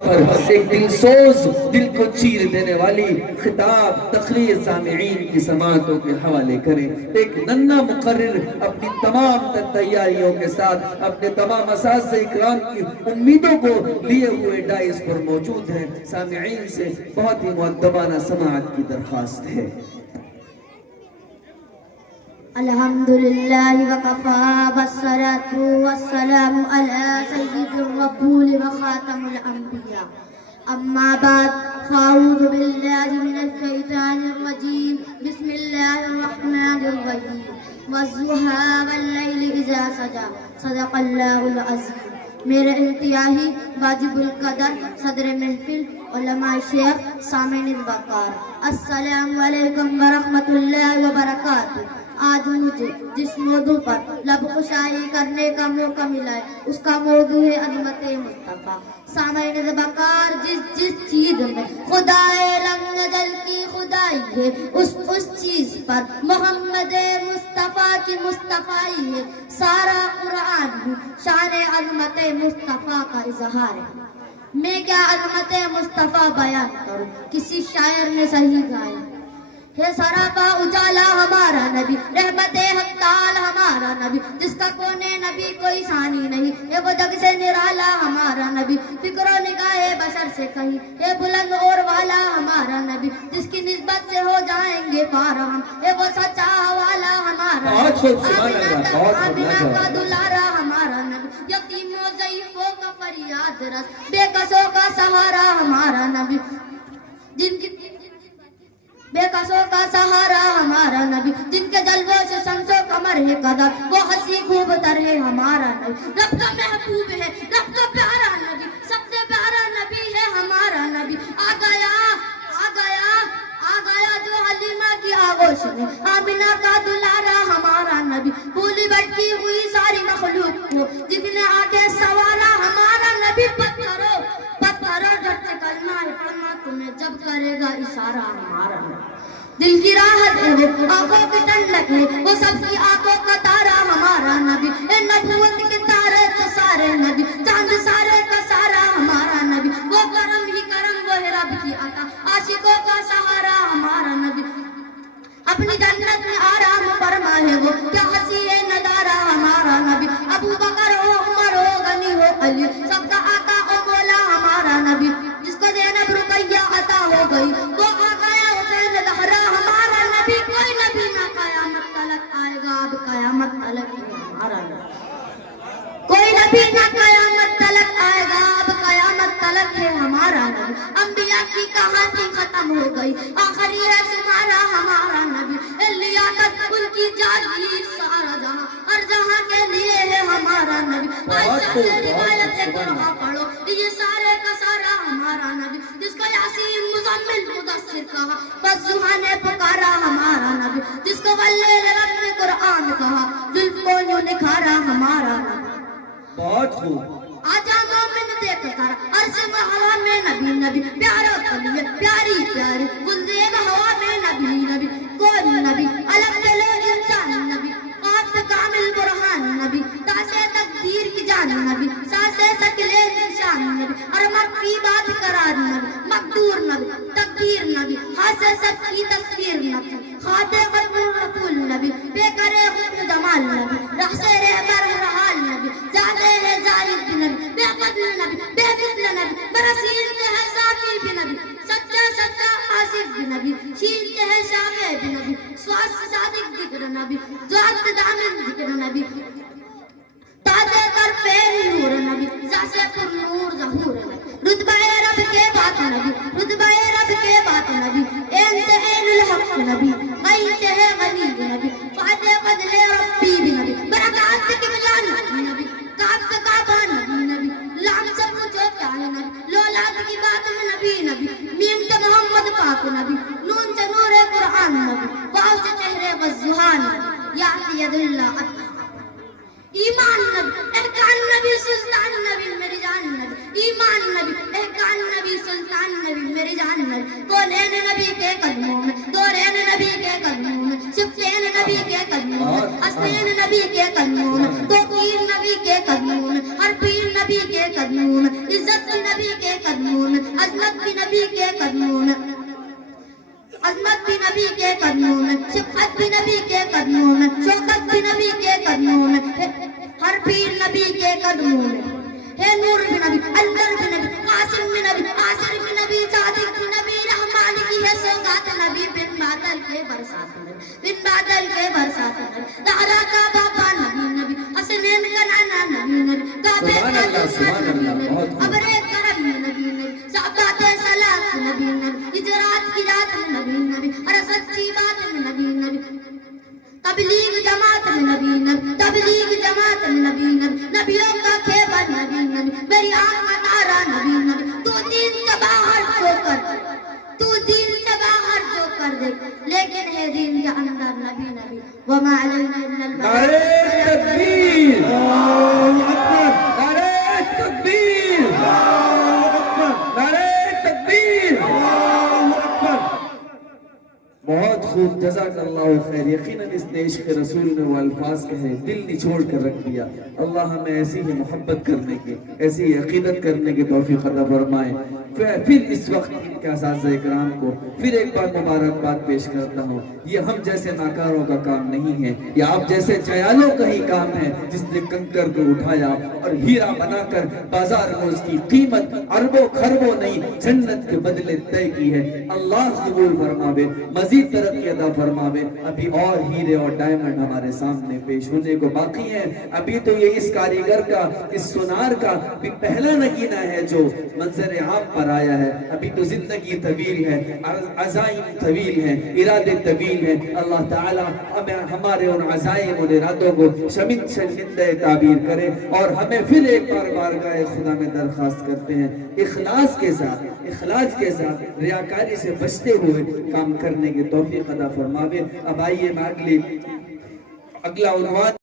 ایک دل سوز، دل کو چیر دینے والی خطاب تقریر سامعین کی سماعتوں کے حوالے کریں۔ ایک ننھا مقرر اپنی تمام تیاریوں کے ساتھ اپنے تمام اساتذہ اکرام کی امیدوں کو لیے ہوئے ڈائز پر موجود ہیں۔ سامعین سے بہت ہی مؤدبانہ سماعت کی درخواست ہے۔ الحمدللہ وقفا والصلاة والسلام علی سید الرسول وخاتم الانبیاء، اما بعد فاعوذ باللہ من الشیطان الرجیم، بسم اللہ الرحمن الرحیم، والضحیٰ واللیل اذا سجا، صدق اللہ العظیم۔ میرے انتہائی واجب القدر صدر محفل علماء شیخ سامعین الوقار، السلام علیکم ورحمۃ اللہ وبرکاتہ۔ آج مجھے جس موضوع پر لب کشائی کرنے کا موقع ملا ہے اس کا موضوع ہے عظمت مصطفیٰ۔ سامعین وقار، جس چیز میں خدائے لم یزل کی خدائی ہے اس چیز پر محمد مصطفیٰ کی مصطفیٰ ہے۔ سارا قرآن شان عظمت مصطفیٰ کا اظہار ہے۔ میں کیا عظمت مصطفیٰ بیان کروں، کسی شاعر نے صحیح گایا ہے سراپا اجالا ہمارا نبی، رحمت حق تعال ہمارا نبی، جس کا کونے نبی کوئی ثانی نہیں، ہے وہ جگ سے نرالا ہمارا نبی، فکر و نگاہ بشر سے کہیں ہے بلند اور والا ہمارا نبی، جس کی نسبت سے ہو جائیں گے پار ہم، ہے وہ سچا والا ہمارا نبی، آمینہ کا دلارا ہمارا نبی، یتیموں ضعیفوں کا فریاد رس، بے کسوں کا سہارا ہمارا نبی، جن کی بے کسوں کا سہارا ہمارا نبی، جن کے جلووں سے شمس و قمر ہے قدر، وہ ہنسی خوب تر ہے ہمارا نبی، رب کا محبوب ہے، رب کا پیارا نبی، سب سے پیارا نبی ہے ہمارا نبی۔ آ گیا جو حلیمہ کی آغوش میں، آمینہ کا دلارا ہمارا نبی، بھولی بھٹکی ہوئی ساری مخلوق کو جس نے آگے سوارا ہمارا نبی۔ پتھروں جب سے کلمہ پڑھنا تمہیں جب کرے گا اشارہ ہمارا نبی، دل کی راحت ہے وہ آنکھوں کی ٹھنڈک ہے وہ سب کی آنکھوں کا تارا ہمارا نبی، اے نبوت کے تارے تو سارے نبی، چاند سارے کا سارا ہمارا نبی، وہ کرم ہی کرم وہ ہے رب کی عطا، عاشقوں کا سہارا ہمارا نبی، اپنی جنت میں آرام فرما ہے وہ کیا ہنسی ہے ندارہ ہمارا نبی، ابو بکر ہو عمر ہو غنی ہو علی، سب کا آقا و مولا ہمارا نبی، جس کو زینب رقیہ عطا ہو گئی وہ آ گیا حسین زہرا ہمارا نبی، کوئی نبی نہ قیامت تلک آئے گا اب قیامت تلک ہے ہمارا نبی، کوئی نبی نہ قیامت تلک آئے گا اب قیامت تلک ہے ہمارا نبی، انبیاء کی کہانی ختم ہو گئی آخری ہے تمہارا ہمارا نبی، لیاقت ان کی جاگیر سارا جہاں ہر جہاں کے لیے ہے ہمارا نبی، عائشہ سے روایت سے قرآن پڑھو یہ سارے کا سارا ہمارا نبی، جس کو یاسین مزمل مدثر کہا والضحیٰ نے پکارا ہمارا نبی، جس کو واللیل رب نے قرآن کہا زلف کو یوں نکھارا ہمارا نبی۔ بہت خوب۔ آجا مومن دیکھ کر عرش و ہوا میں نبی نبی، پیارا طبیعت پیاری پیاری گلزیب ہوا میں نبی نبی، کوئی نبی الگ دل انسان نبی، قاف کامل برہان نبی، تاسے تقدیر کی جان نبی، ساسے سکلے نشان نبی، ارمک کی بات قرار نبی، مقدور نبی تقدیر نبی، حاصل سب کی تصویر نبی، خاطے قلب رسول نبی، بے کرے حسن جمال نبی، رحصے رہبر رحال نبی، زیادہ ہے زائد بھی نبی، بے قدر نبی بے مثل نبی، برسیل کے ہے صافی بھی نبی، سچا آصف بھی نبی، شیل کے ہے شافع بھی نبی، سواس صادق ذکر نبی، ذات دامن ذکر نبی، تازے کر پیر نور نبی، ساسے پر نور ظہور نبی، رتبہ رب کے بات نبی، رتبہ رب کے بات نبی، این سے این الحق نبی، غی سے ہے غنی نبی، فاتح فضل ربی بھی نبی، برکات کی قبلہ نبی، کعب سے کعبہ نبی، لام سے پوچھو کیا ہے نبی، لولاد کی بات میں نبی نبی، میم سے محمد پاک نبی، نون سے نور قرآن نبی، واو سے چہرے والضحیٰ نبی، یاتی ید اللہ ایمان نبی احکان نبی سلطان نبی میری جان نبی، ایمان نبی احکان نبی سلطان نبی میری جان نبی، کونین نبی کے قدموں میں، دورین نبی کے قدموں میں، شفتین نبی کے قدموں میں، اسنین نبی کے قدموں میں، توقیر نبی کے قدموں میں، ہر پیر نبی کے قدموں میں، عزت عزت بھی نبی کے قدموں میں، عظمت بھی نبی کے قدموں میں، عظمت بھی نبی کے قدموں میں، شفقت بھی نبی کے قدموں میں، شوکت بھی نبی کے قدموں میں، ہر پیر نبی کے قدموں میں ہے، نور بھی نبی، انور بھی نبی، قاسم بھی نبی، عاصر بھی نبی، صادق بھی نبی، رحمان کی ہے سوگات نبی، بن بادل کے برسات نبی، بن بادل کے برسات نبی، دارا کا بابا نبی نبی، حسنین کا نانا نبی نبی، کعبے کا نشان نبی نبی، ابرے کرم نبی نبی، صحبات صلاح نبی نبی، ہجرات کی رات میں نبی نبی، اور سچی بات میں نبی نبی، تبلیغ جماعت میں نبی نبی، تبلیغ جماعت میں نبی نبی، نبیوں کا خیبر نبی نبی، میری آنکھ کا تارا نبی نبی، تو دین سے باہر جو کر، تو دین سے باہر جو کر دے، لیکن ہے دین کے اندر نبی نبی، وما علینا الا البلاغ۔ نعرہ تکبیر، نعرہ تکبیر، نعرہ تکبیر۔ بہت خوب، جزاک اللہ خیر۔ یقیناً اس نے عشق رسول نے وہ الفاظ کہے، دل نچوڑ کر رکھ دیا۔ اللہ ہمیں ایسی ہی محبت کرنے کی، ایسی ہی عقیدت کرنے کی توفیق عطا فرمائے۔ پھر اس وقت ان کے اساتذہ اکرام کو پھر ایک بار مبارکباد پیش کرتا ہوں۔ یہ ہم جیسے ناکاروں کا کام نہیں ہے، یہ آپ جیسے جیالوں کا ہی کام ہے، جس نے کنکر کو اٹھایا اور ہیرا بنا کر بازار میں اس کی قیمت اربوں خربوں نہیں، جنت کے بدلے طے کی ہے۔ اللہ قبول فرماوے، مزید ترقی عطا فرماوے۔ ابھی اور ہیرے اور ڈائمنڈ ہمارے سامنے پیش ہونے کو باقی ہیں۔ ابھی تو یہ اس کاریگر کا، اس سونار کا بھی پہلا نگینہ ہے جو منظر عام پر آیا ہے۔ ابھی تو زندگی طویل ہے، عزائم طویل ہیں، ارادے طویل ہیں۔ اللہ تعالی ہمارے ان عزائم اور ارادوں کو شرمندہ تعبیر کرے، اور ہمیں پھر ایک بار بارگاہ خدا میں درخواست کرتے ہیں، اخلاص کے ساتھ ریاکاری سے بچتے ہوئے کام کرنے کی توفیق عطا فرماوے۔ اب آئیے میں اگلا عنوان